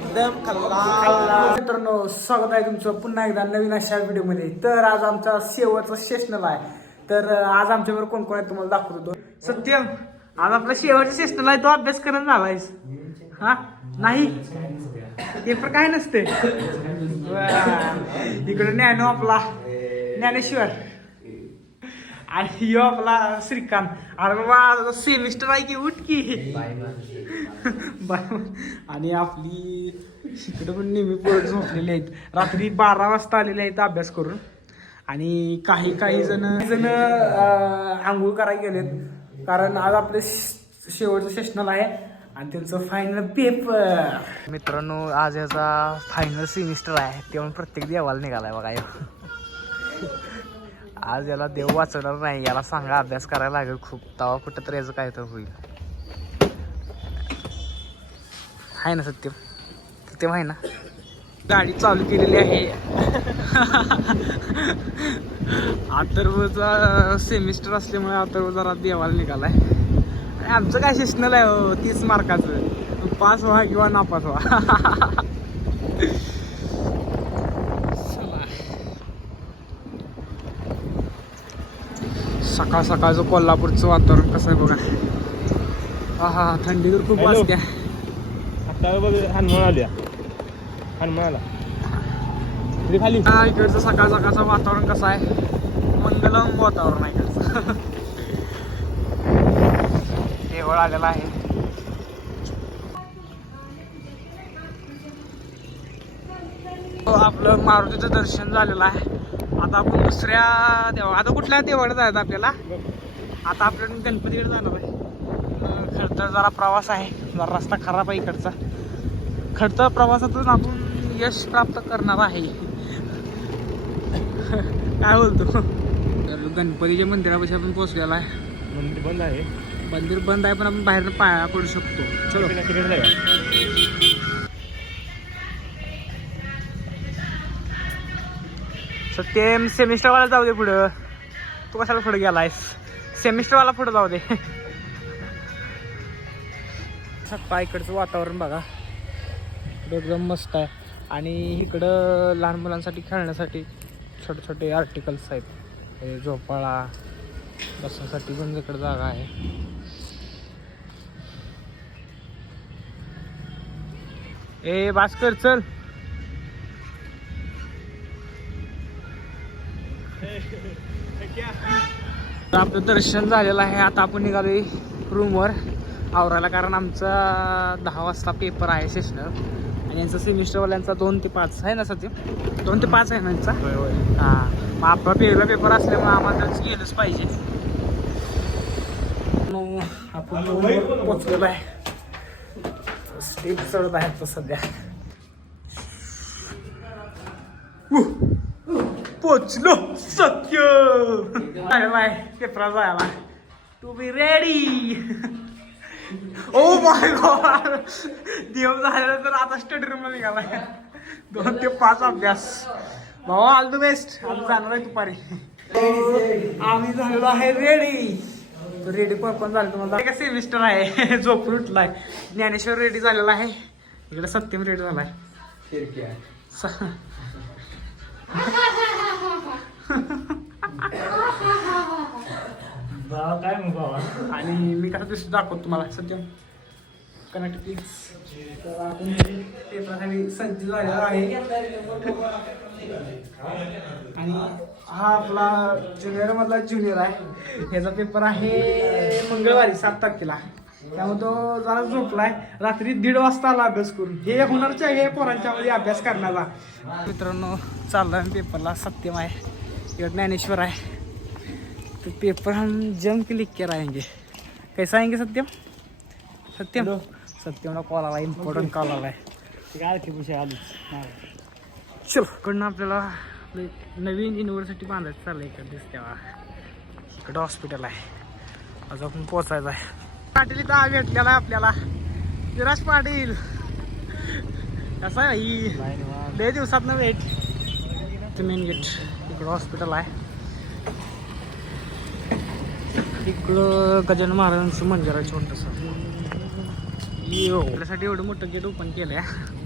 एकदम मित्रांनो स्वागत आहे तुमचं पुन्हा एकदा नवीन अशा व्हिडिओमध्ये. तर आज आमचा शेवटचा सेशनल आहे. तर आज आमच्यावर कोण कोण आहे तुम्हाला दाखवतो सत्यम आज आपला शेवटचा सेशनल आहे तो अभ्यास करत झालायस हा? नाही? पेपर काय नसते. इकडे ज्ञानो आपला. ज्ञानेश्वर. आणि यो आपला श्रीकांत. अरे बाबा सेमिस्टर आहे की उठ की. बाय आणि आपली इकडे पण नेहमी पोरं झोपलेली आहेत. रात्री बारा वाजता आलेले आहेत अभ्यास करून. आणि काही काही जण जण आंघोळ करायला गेलेत. कारण आज आपले श- शेवटचं सेशनल आहे. आणि त्यांचं फायनल पेपर मित्रांनो आज याचा फायनल सेमिस्टर आहे. तेव्हा प्रत्येक देवाला निघालाय बघा आज याला देव वाचवणार नाही. याला सांगा अभ्यास करायला लागेल खूप. तवा कुठं तर याचं काय तर होईल. आहे ना सत्यम सत्यम आहे ना. गाडी चालू केलेली आहे. अथर्वचा सेमिस्टर असल्यामुळे अथर्व जरा देवाला निघालाय. आणि आमचं काय सेशनल आहे हो तीस मार्काचं. पास व्हा किंवा नापास व्हा. सकाळ सकाळचं कोल्हापूरचं वातावरण कसं आहे बघा. हा हा थंडी तर खूप. वाजते काय बघ हनुमान आल्या हनुमान आला. इकडे खाली. इकडचं सकाळ सकाळचं वातावरण कसं आहे? मंगलम वातावरण आहे इकडचं. देवळ आलेला आहे. हो, आपलं मारुतीचं दर्शन झालेलं आहे. आता आपण दुसऱ्या देवा आता कुठल्या देवाकडे जायचं आपल्याला? आता आपल्याला गणपतीकडे जाणार आहे. खरं तर जरा प्रवास आहे. जरा रस्ता खराब आहे इकडचा. खडतर प्रवासातून आपण यश प्राप्त करणार आहे. काय बोलतो? तर गणपतीच्या मंदिरापाशी आपण पोहोचलेला आहे. मंदिर बंद आहे. मंदिर बंद आहे पण आपण बाहेर पाया पडू शकतो. चलो. सत्यम सेमिस्टरवाला जाऊ दे पुढं. तू कशाला पुढे गेलायस? सेमिस्टरवाला पुढे जाऊ दे. सकाळ इकडचं वातावरण बघा. एकदम मस्त आहे. आणि इकडं लहान मुलांसाठी खेळण्यासाठी छोटे छोटे आर्टिकल्स आहेत. झोपाळा बसण्यासाठी पण इकडं जागा आहे. ए भास्कर चल. तर आपलं दर्शन झालेलं आहे. आता आपण निघालोय रूमवर आवरायला कारण आमचा दहा वाजता पेपर आहे सेशनल यांचा सेमिस्टरवाल्यांचा दोन ते पाच आहे ना सध्या दोन ते पाच आहे ना यांचा? हां. मग आपला पहिला पेपर असल्यामुळे आम्हाला तर गेलंच पाहिजे. आपण पोचलेलो आहे स्टेप चढत आहे तर सध्या. पोचलो सत्य अरे बाय. पेपरा जायला. To be ready oh my God देव झालेलं तर आता स्टडी रूमला निघालाय. दोन ते पाच अभ्यास. भाऊ ऑल द बेस्ट आम्ही जाणार आहे दुपारी. आम्ही झालेलो आहे रेडी रेडी पण पण झालं तुम्हाला. एका सेमिस्टर आहे. झोपून उठलाय. ज्ञानेश्वर रेडी झालेला आहे. इकडे सत्यम रेडी झालाय. काय मग बाबा आणि मी कसं दिसतो दाखवतो तुम्हाला. सत्यम. कनेक्ट प्लीज तर आपण पेपरसाठी सज्ज झालेला आहे. आणि हा आपला ज्युनियर मधला ज्युनियर आहे. ह्याचा पेपर आहे मंगळवारी सात तारखेला. त्यामुळे तो जरा झोपलाय. रात्री दीड वाजता आला अभ्यास करून. हे होणारच्या हे पोरांच्या मध्ये अभ्यास करण्याला. मित्रांनो चाललाय पेपरला सत्यम आहे. इकडे ज्ञानेश्वर आहे. तो पेपर हम जम क्लिक के आएंगे कैसा आएंगे सत्यम? सत्यम? सत्यमला कॉल आला इम्पॉर्टंट कॉल आला आहे काय की आलो चल. कडनं आपल्याला एक नवीन युनिव्हर्सिटी बांधायचं चाललं इकडे दिसते बा. इकडं हॉस्पिटल आहे. आज आपण पोचायचं आहे. पाटील इथं भेटलेला आहे आपल्याला. विराज पाटील. कसा आहे? ही लय दिवसात ना भेट मेन गेट इकडं हॉस्पिटल आहे. इकडं गजानन महाराजांचं मंदिर आहे छोटंसं. मी हो. आपल्यासाठी एवढं मोठं गेट ओपन केलं आहे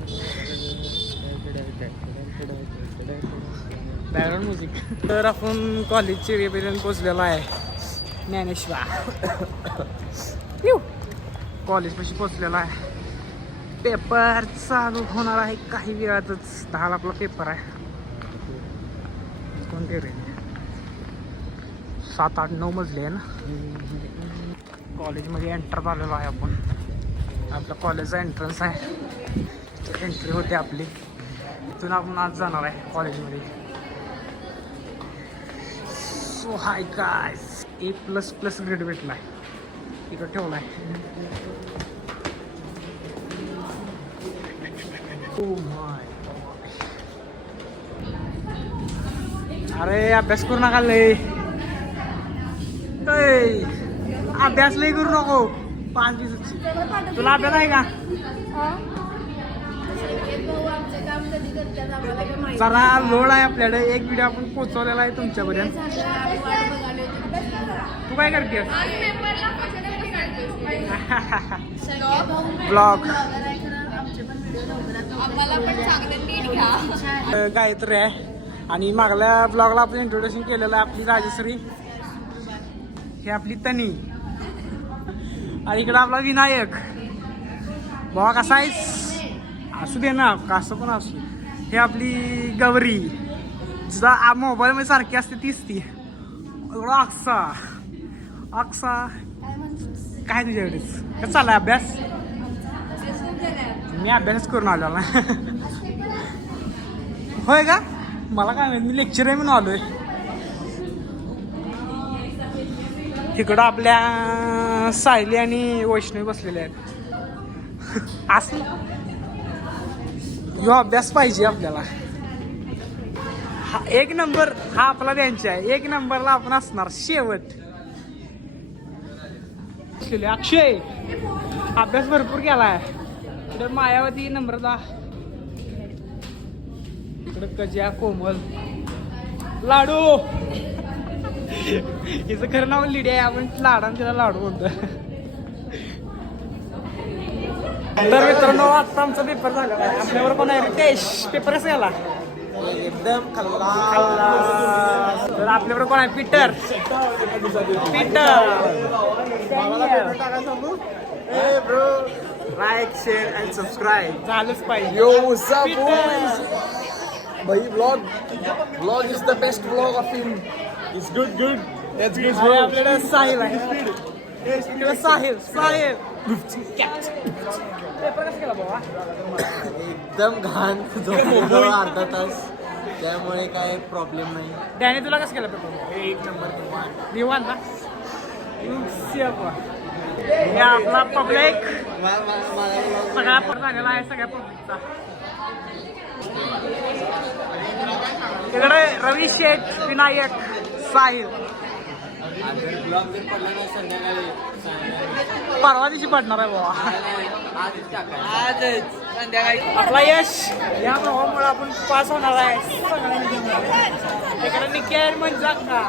बॅकग्राऊंड म्युझिक तर आपण कॉलेजचे एरियापर्यंत पोचलेलो आहे. ज्ञानेश्वर. कॉलेजपाशी पोचलेलो आहे. पेपर चालू होणार आहे काही वेळातच. दहाला आपला पेपर आहे. कोणते रे सात आठ नऊ मजले आहे ना. कॉलेजमध्ये एंटर झालेलो आहे आपण. आपलं कॉलेजचा एंट्रन्स आहे. एंट्री होते आपली. इथून आपण आज जाणार आहे कॉलेजमध्ये सो हाय काय ए प्लस प्लस ग्रेड भेटला आहे इकडं ठेवला आहे ओ माय oh अरे अभ्यास करू नका लय. अभ्यास लय करू नको. पाच दिवसाची तुला अभ्यास आहे का? जरा लोड आहे आपल्याकडे. एक व्हिडिओ आपण पोचवलेला आहे तुमच्यापर्यंत. तू काय करते ब्लॉग गायत्री आहे. आणि मागल्या ब्लॉगला आपण इंट्रोड्युशन केलेलं आहे आपली राजश्री. ही आपली तनी. आणि इकडं आपला विनायक. बाबा कसा आहेस? असू दे ना कसं पण असू. हे आपली गौरी. जिचा मोबाईलमध्ये सारखी असते तीच ती. एवढा अक्सा. अक्सा. काय तुझ्याकडेच कसं चाललाय अभ्यास? मी अभ्यास करून आलो ना होय का? मला काय माहिती मी लेक्चर आहे म्हणून आलोय. तिकडं आपल्या सायली आणि वैष्णवी बसलेले आहेत. असं? ह्यो अभ्यास पाहिजे आपल्याला. हा एक नंबर हा आपला त्यांचा आहे. एक नंबरला आपण असणार. शेवट. अक्षय अभ्यास भरपूर केला आहे इकडे मायावती नम्रता इकडे कजिया कोमल. लाडू. हिचं खरं नाव लिडी आहे आपण लाडान तिला लाडू म्हणतो तर मित्रांनो आता आमचा पेपर आहे आपल्यावर पण आहे. रितेश पेपर कसा गेला? एकदम. तर आपल्यावर कोण आहे? Peter Peter like share and subscribe झालंच पाहिजे. What's up, Peter. boys? Bhai, vlog, vlog is the It's good, good. That's good, आणि bro. आपल्याकडे साहिल आहे. इकडे साहिल साहिल पेपर कसं केला बाबा एकदम घाण झोपलो अर्धा तास. त्यामुळे काय प्रॉब्लेम नाही. त्याने तुला कसं केलं पेपर एक नंबर निवांत ना हे आपला पब्लिक सगळा पण झालेला आहे सगळ्या पब्लिकचा तिकडे रवी शेठ विनायक. साहिल. परवा दिवशी पडणार आहे बाबा आजच. संध्याकाळी. आपला यश. या भावामुळे आपण पास होणार आहे. सगळ्यांनी इकडे निकी आहे म्हणजे का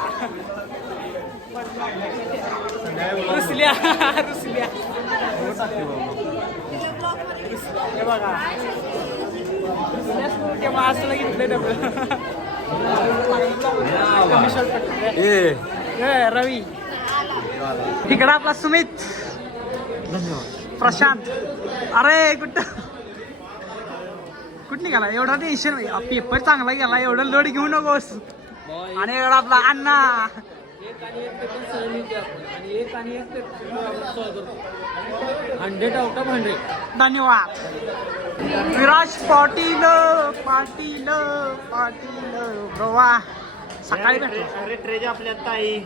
रुसल्या. रुसल्या. हे बघा. असलं घेतलं डबल. ए, रवी. इकडं आपला सुमित. प्रशांत. अरे कुठं? कुठं निघाला? एवढा टेन्शन पेपर चांगला गेला एवढं लोड घेऊ नकोस. आणि एवढा आपला अण्णा. हंड्रेड आउट ऑफ हंड्रेड धन्यवाद. विराज पाटील पाटील पाटील गोवा सकाळी भेटलो. अरे ट्रेज आपल्या ताई.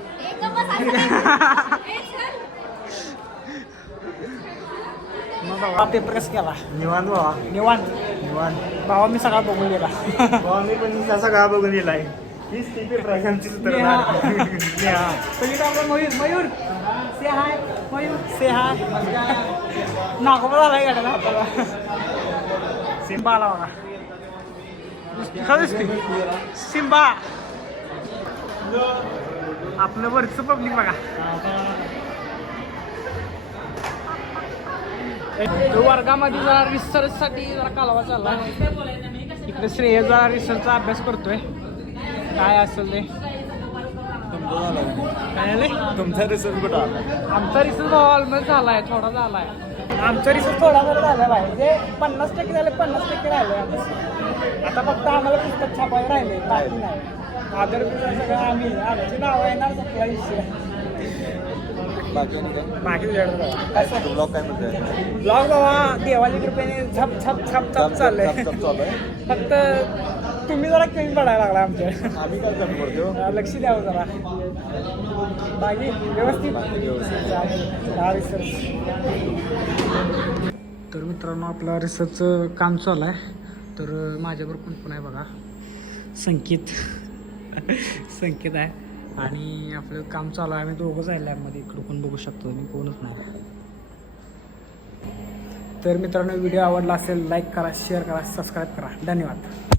मग बाबा पेपर कसं केला? निवांत बाबा निवांत. निवांत. भावा मी सगळा बघून गेला. बाबा मी पण का बघून दिलाय हीच ती पेपर आहे आमचीच उतरणार नेहा. पलीकडे आपला मयूर मयूर. से हाय मयूर. से हाय नागोबा झालाय गाड्याला हाताला सिम्बा आला बघा खरं सिम्बा आपलं वरचं पब्लिक बघा. तो वर्गामध्ये जरा रिसर्च साठी जरा कालवा चालला इकडे श्रेयचा रिसर्चचा अभ्यास करतोय. काय असेल ते? काय आले तुमचा रिसर्च कुठं आला? आमचा रिसर्च ऑलमोस्ट झालाय थोडा झालाय. आमचा रिसर्च थोडा जरा झालेला आहे जे पन्नास टक्के झाले पन्नास टक्के राहिले. आता फक्त आम्हाला पुस्तक छापायला राहिले बाकी नाही. आदर सगळं आम्ही. आमची नाव येणार सगळा विषय बाकी आणि काय? बाकी तुझ्याकडे काय म्हणतोय? ब्लॉग बाबा देवाच्या कृपेने छप छप छप छप चाललंय. चालू आहे. फक्त तुम्ही जरा कमी पडायला लागला आमच्या आम्ही काय कमी करतो जरा लक्ष द्यावं जरा. बाकी व्यवस्थित. हा research. तर मित्रांनो आपलं रिसर्चचं काम चालू आहे. तर माझ्याबरोबर कोण कोण आहे बघा. संकेत. संकेत आहे. आणि आपलं काम चालू आहे. आम्ही दोघंच आहे लॅबमध्ये इकडं कोण बघू शकतो? मी कोणच नाही. तर मित्रांनो व्हिडिओ आवडला असेल लाईक करा शेअर करा सबस्क्राईब करा. धन्यवाद.